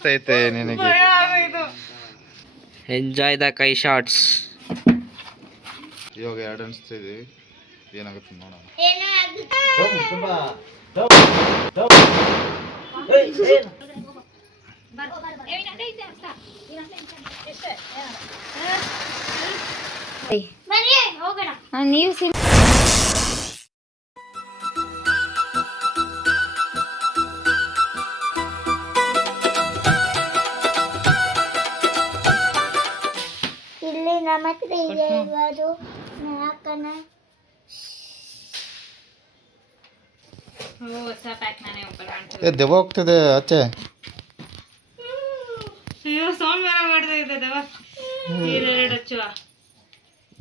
ಅನಿಸ್ತೈತೆ ನಿನಗೆ? Enjoy the ಕೈ shots. ಇವಾಗ ಎರಡು ಅನಿಸ್ತಿದೆ, ಏನಾಗುತ್ತೆ ನೋಡೋಣ. ನೀವು ಇಲ್ಲಿ ನಮ್ಮ ಹತ್ರ ಇದೆ ಇರೋದು ನಾಲ್ಕನ ದೆವ್ವ ಹೋಗ್ತಿದೆ ಆಚೆ.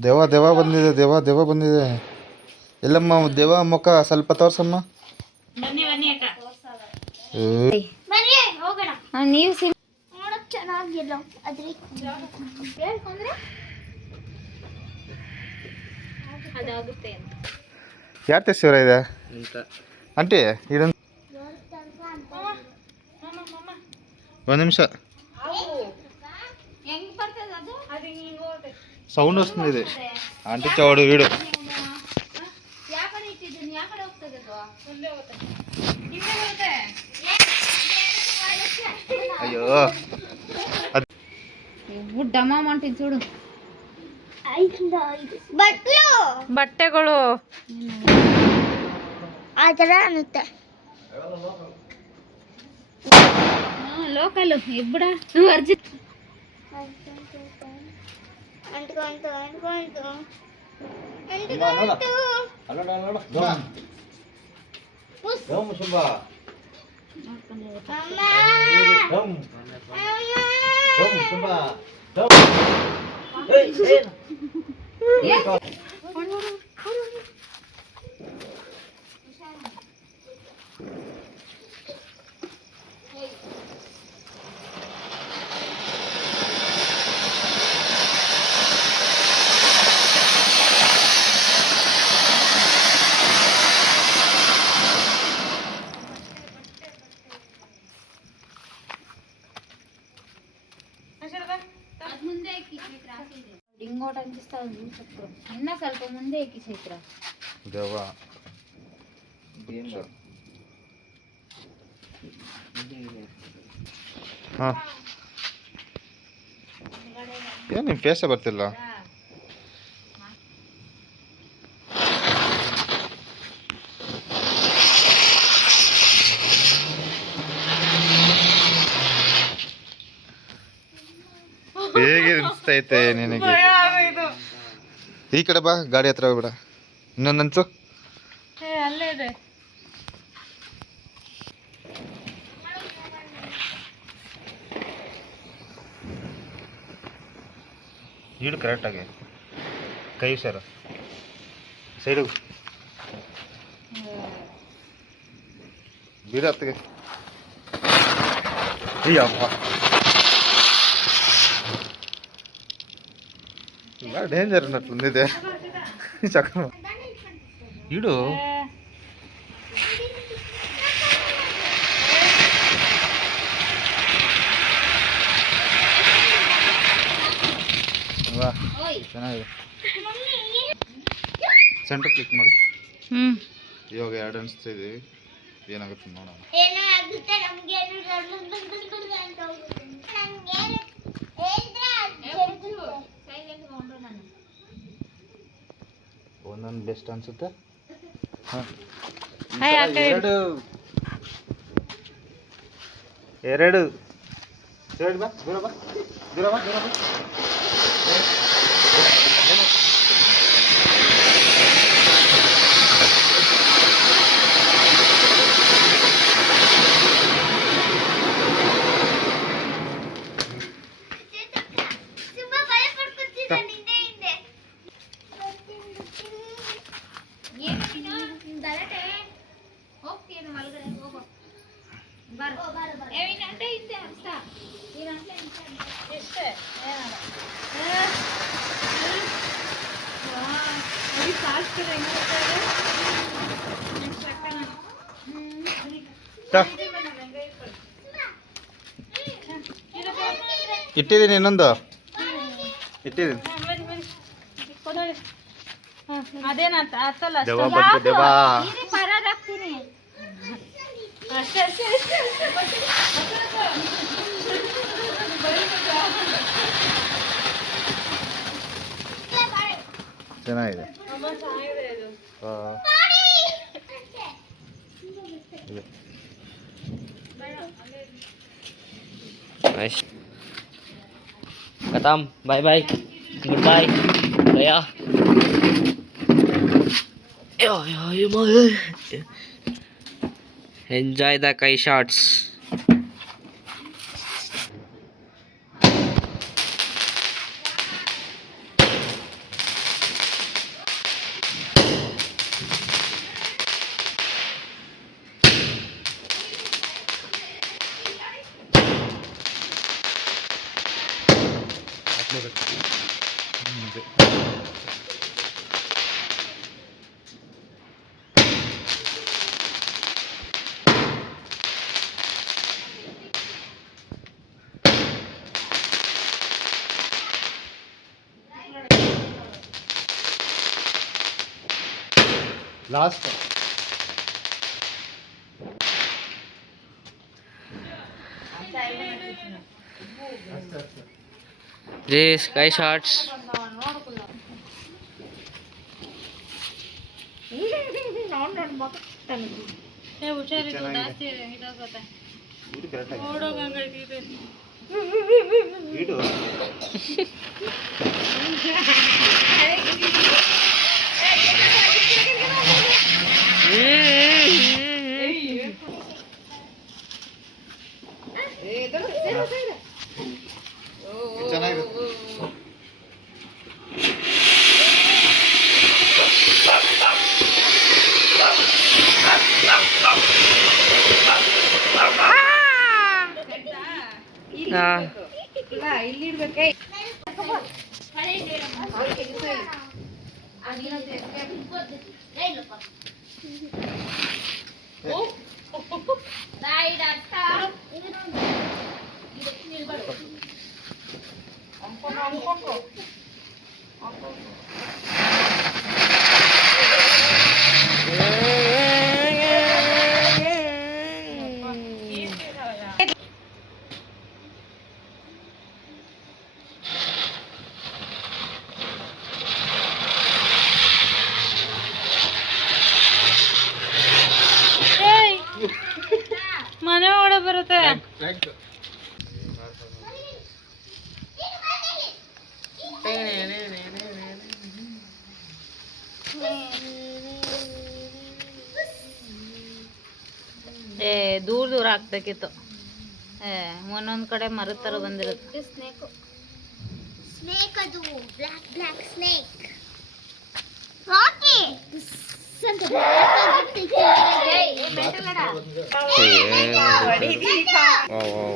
ದೆವ್ವ ಬಂದಿದೆ, ದೆವ್ವ ಬಂದಿದೆ. ಎಲ್ಲಮ್ಮ ದೆವ್ವ ಮುಖ ಸ್ವಲ್ಪ ತೋರ್ಸಮ್ಮ. ನೀವು ನೋಡಕ್ ಚೆನ್ನಾಗಿಲ್ಲ ಅದ್ರಿ ಹೇಳ್ಕೊಂಡ್ರೆ ಅದಾಗುತ್ತೆ ಅಂತ. ಯಾರ ಶಿವರ ಇದೆ ಆಂಟಿ? ಇದೊಂದು ಒಂದು ನಿಮಿಷ ಸೌಂಡ್ ವస్తుంది. ಆಂಟಿ ಚೌಡು వీడు. అయ్యో ಡಮ ಮಾಡ್ತೀನಿ చూడు. ಬಟ್ಟೆಗಳು ಆ ಥರ ಅನ್ನುತ್ತೆ. ಲೋಕಲ್ ಇಬ್ಬಡ ಅರ್ಜಿತ್ ಅಂಟ್ಕೊಂತು ఇంకోటి అనిపిస్తావు చూసుకో. నిన్న ಸ್ವಲ್ಪ ముందే ఎక్కి చైత్ర దెవ్వ ಏನು ನಿಮ್ಮ ಫೇಸೇ ಬರ್ತಿಲ್ಲ. ಹೇಗೆ ಅನಿಸ್ತೈತೆ ನಿನಗೆ? ಈ ಕಡೆ ಬಾ, ಗಾಡಿ ಹತ್ರ ಹೋಗ್ಬೇಡ. ಇನ್ನೊಂದು ಅನ್ಸು. ಅಲ್ಲೇ ಇದೆ. ಈಡು ಕರೆಕ್ಟಾಗಿ ಕೈ ಸರ್ ಸೈಡು ಬೀಡ ಹತ್ತಿಗೆ. ಅಯ್ಯಪ್ಪ ಡೇಂಜರ್ ಅನ್ನಟ್ಟು ಬಂದಿದೆ. ಚಕ ಇಡು. ವಾ ಚೆನ್ನಾಗಿದೆ. ಸೆಂಟರ್ ಕ್ಲಿಕ್ ಮಾಡು. ಇವಾಗ ಎರಡು ಅನಿಸ್ತಿದೆ, ಏನಾಗುತ್ತೆ ನೋಡೋಣ. ಒಂದೊಂದು ಬೆಸ್ಟ್ ಅನ್ಸುತ್ತೆ. ಎರಡು ಎರಡು ಬಾ, ದೂರ ಬಾ, ದೂರ ಬಾ, ದೂರ ಬಾ. ಇಟ್ಟಿದ್ದೀನಿ ಇನ್ನೊಂದು ಇಟ್ಟಿದ್ದೀನಿ. ಅದೇನಂತ ಅತ್ತಲ್ಲ ದೆವ್ವ ಬಂತು ದೆವ್ವ. ಹಾಕ್ತೀನಿ ಅಷ್ಟೇ ಅಷ್ಟೇ ಚೆನ್ನಾಗಿದೆ. ಹಾ. ಇದೆ. Nice. Katam, bye bye. Goodbye. Gaya. Enjoy the Kai shots. Last This Kai shots. ಹುಷಾರಿದ್ದು ಜಾಸ್ತಿ ಇದಾಗುತ್ತೆ ಇದು ಕರೆಕ್ಟ್ ಓಡೋಗಂಗೈತಿ ಇಡು. ಚೆನ್ನಾಗಿರುತ್ತೆ. ಇಲ್ಲಿ ಇಡ್ಬೇಕೆ ಮನೆ ಒಳಗೆ ಬರುತ್ತೆ ಏ ದೂರ ದೂರ ಹಾಕ್ಬೇಕಿತ್ತು. ಒಂದೊಂದ್ ಕಡೆ ಮರದ ತರ ಬಂದಿರುತ್ತೆ. ಸ್ನೇಕ್ ಅದು ಬ್ಲಾಕ್ ಬ್ಲಾಕ್ ಸ್ನೇಕ್ ರಾಕಿ ಸಂತ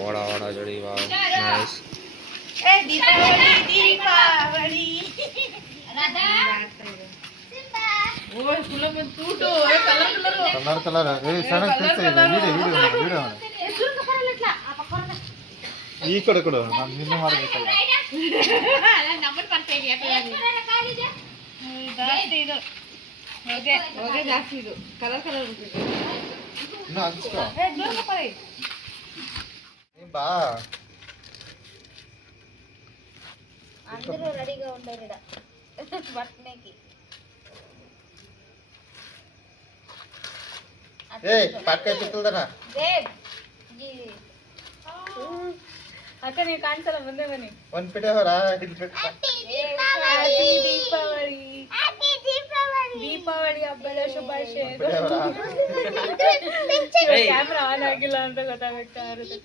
Wada jodi wow. Nice. Colour colour ಸಣ್ಣ ವಿಡಿಯೋ ಈ ಕಡೆ ಕೊಡು. ನಾನು ನಿನ್ನೆ ಮಾಡಬೇಕಲ್ಲ. ಜಾಸ್ತಿ ಇದು ಕಲರ್ ಕಲರ್ ಇನ್ನು ಹಂಚ್ಕೊ. ನೀನ್ ಬಾ. అందరూ రెడీగా ఉండరు బర్త్డేకి ಏಯ್ ಪಕ್ಕ ಚಿಕ್ಕಲ್ದನ ಅಕ್ಕ ನೀವು ಕಾಣಿಸಲ್ಲ ಮುಂದೆ ಬನ್ನಿ. ಒಂದ್ ಪಿಟೆ ಹೊರ ದೀಪಾವಳಿ ದೀಪಾವಳಿ ಹಬ್ಬದ ಶುಭಾಶಯಗಳು. ಕ್ಯಾಮ್ರಾ ಆನ್ ಆಗಿಲ್ಲ ಅಂತ ಗೊತ್ತಾಗ್ತಾ ಇರುತ್ತೆ.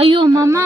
ಅಯ್ಯೋ ಮಾಮ